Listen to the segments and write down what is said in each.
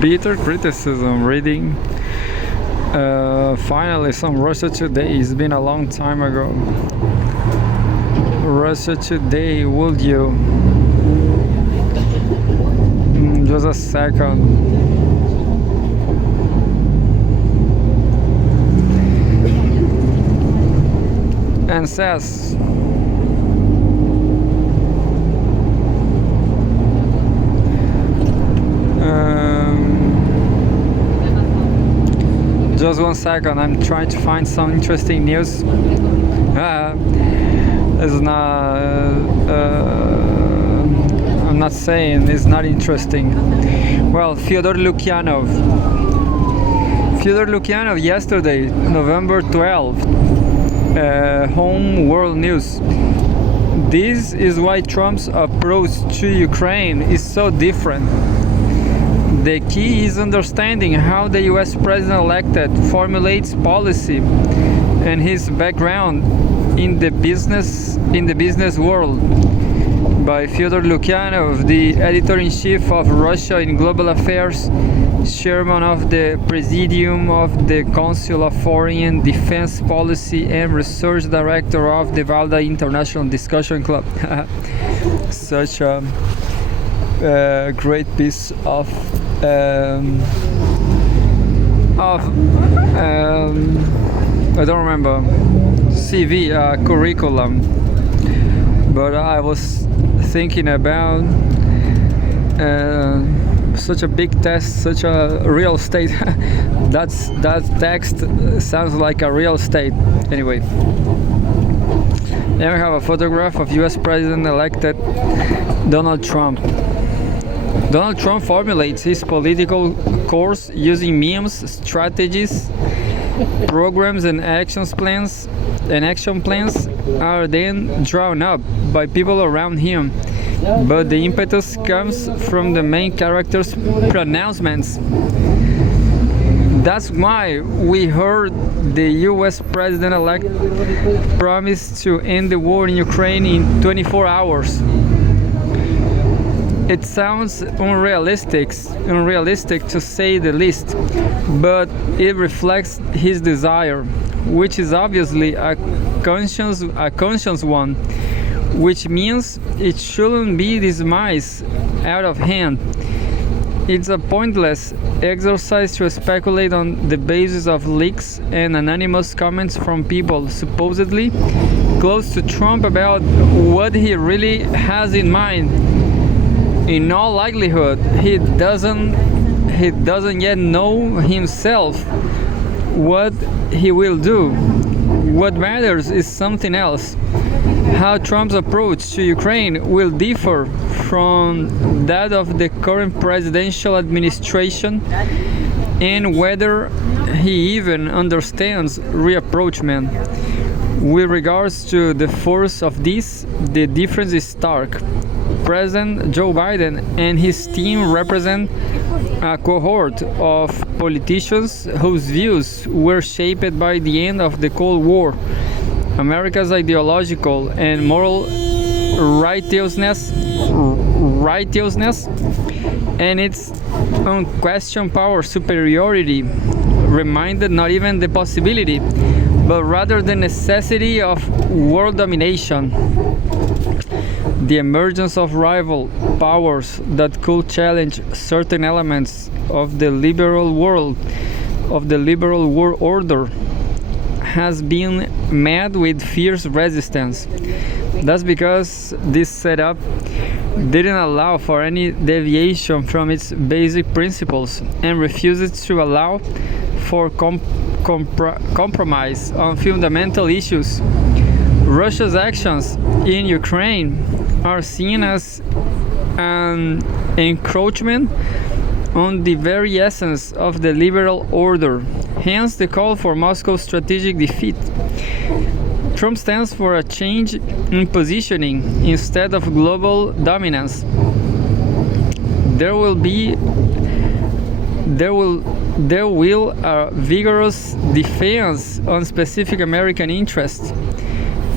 Bitter criticism reading. Finally, some Russia Today. It's been a long time ago. Russia Today, would you? Just a second. And says, just one second, I'm trying to find some interesting news. It's not, I'm not saying it's not interesting. Well, Fyodor Lukyanov yesterday, November 12th, Home World News. This is why Trump's approach to Ukraine is so different. The key is understanding how the US president-elected formulates policy and his background in the business world. By Fyodor Lukyanov, the editor-in-chief of Russia in Global Affairs, chairman of the Presidium of the Council of Foreign and Defense Policy, and research director of the Valda International Discussion Club. Such a great piece of I don't remember, CV, curriculum, but I was thinking about such a big test, such a real estate. that text sounds like a real estate. Anyway, then we have a photograph of US President-elected Donald Trump. Donald Trump formulates his political course using memes, strategies, programs, and action plans are then drawn up by people around him, but the impetus comes from the main character's pronouncements. That's why we heard the US president-elect promise to end the war in Ukraine in 24 hours. It sounds unrealistic to say the least, but it reflects his desire, which is obviously a conscious one, which means it shouldn't be dismissed out of hand. It's a pointless exercise to speculate on the basis of leaks and anonymous comments from people supposedly close to Trump about what he really has in mind. In all likelihood, he doesn't yet know himself what he will do. What matters is something else. How Trump's approach to Ukraine will differ from that of the current presidential administration, and whether he even understands reapproachment. With regards to the force of this, the difference is stark. President Joe Biden and his team represent a cohort of politicians whose views were shaped by the end of the Cold War, America's ideological and moral righteousness, and its unquestioned power superiority reminded not even the possibility, but rather the necessity of world domination. The emergence of rival powers that could challenge certain elements of the liberal world order has been met with fierce resistance. That's because this setup didn't allow for any deviation from its basic principles and refuses to allow for compromise on fundamental issues. Russia's actions in Ukraine are seen as an encroachment on the very essence of the liberal order, hence the call for Moscow's strategic defeat. Trump stands for a change in positioning instead of global dominance. There will a vigorous defense on specific American interests.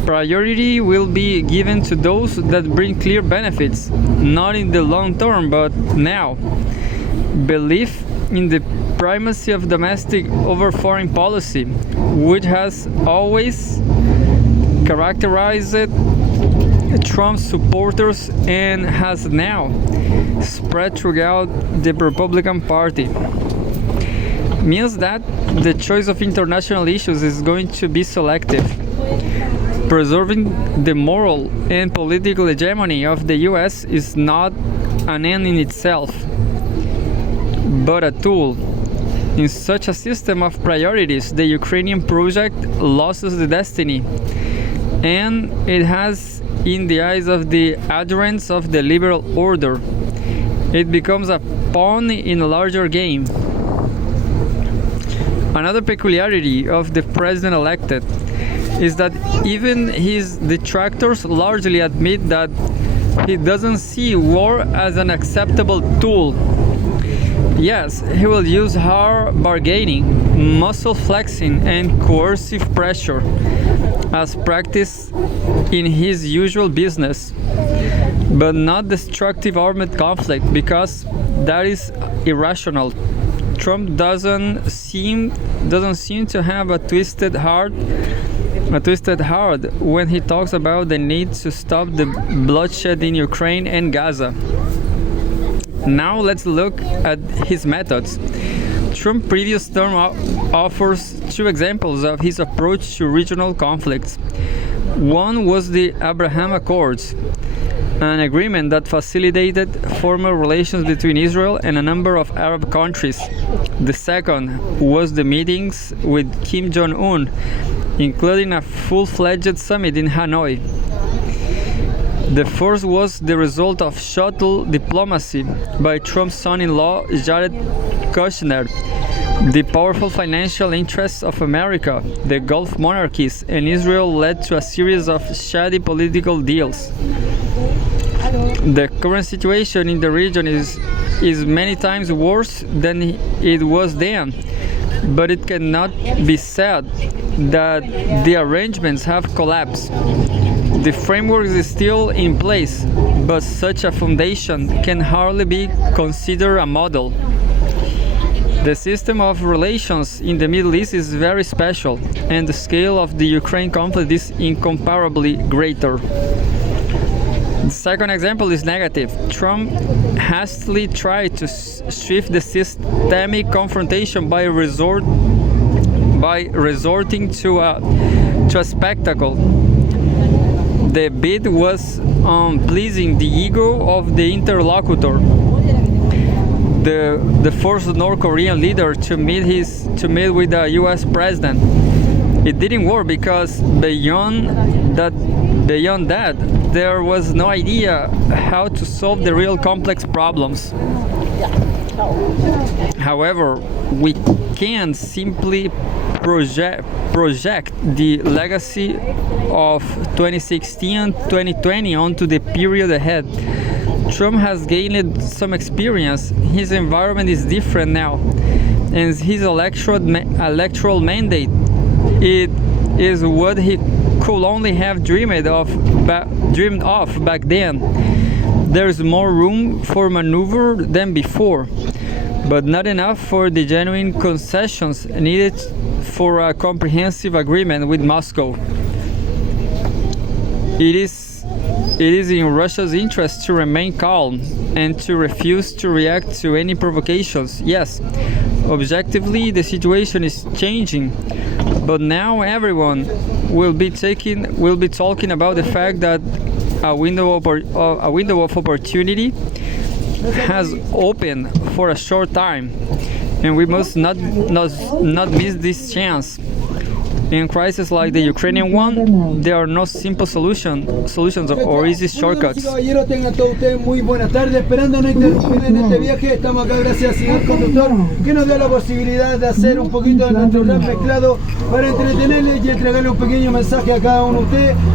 Priority will be given to those that bring clear benefits, not in the long term, but now. Belief in the primacy of domestic over foreign policy, which has always characterized Trump's supporters and has now spread throughout the Republican Party, means that the choice of international issues is going to be selective. Preserving the moral and political hegemony of the US is not an end in itself, but a tool. In such a system of priorities, the Ukrainian project loses the destiny, and it has, in the eyes of the adherents of the liberal order, it becomes a pawn in a larger game. Another peculiarity of the president-elected is that even his detractors largely admit that he doesn't see war as an acceptable tool. Yes, he will use hard bargaining, muscle flexing, and coercive pressure as practiced in his usual business, but not destructive armed conflict, because that is irrational. Trump doesn't seem to have a twisted heart when he talks about the need to stop the bloodshed in Ukraine and Gaza. Now let's look at his methods. Trump's previous term offers two examples of his approach to regional conflicts. One was the Abraham Accords, an agreement that facilitated formal relations between Israel and a number of Arab countries. The second was the meetings with Kim Jong-un, including a full-fledged summit in Hanoi. The first was the result of subtle diplomacy by Trump's son-in-law Jared Kushner. The powerful financial interests of America, the Gulf monarchies, and Israel led to a series of shady political deals. The current situation in the region is many times worse than it was then, but it cannot be said that the arrangements have collapsed. The framework is still in place, but such a foundation can hardly be considered a model. The system of relations in the Middle East is very special, and the scale of the Ukraine conflict is incomparably greater. The second example is negative. Trump hastily tried to shift the systemic confrontation by resorting to a spectacle. The bid was on pleasing the ego of the interlocutor, the first North Korean leader to meet with the U.S. president. It didn't work because beyond that, there was no idea how to solve the real complex problems. However, we can't simply project the legacy of 2016 and 2020 onto the period ahead. Trump has gained some experience. His environment is different now, and his electoral mandate, it is what he could only have dreamed of back then. There is more room for maneuver than before, but not enough for the genuine concessions needed for a comprehensive agreement with Moscow. It is in Russia's interest to remain calm and to refuse to react to any provocations. Yes, objectively the situation is changing, but now everyone will be talking about the fact that a window of opportunity has opened for a short time, and we must not miss this chance. In crises like the Ukrainian one, there are no simple solutions or easy shortcuts. Caballero, tengan todos ustedes muy buenas tardes. Esperando no interrumpir en este viaje, estamos acá gracias al señor conductor que nos da la posibilidad de hacer un poquito de nuestro rap mezclado para entretenerles y entregarle un pequeño mensaje a cada uno de ustedes.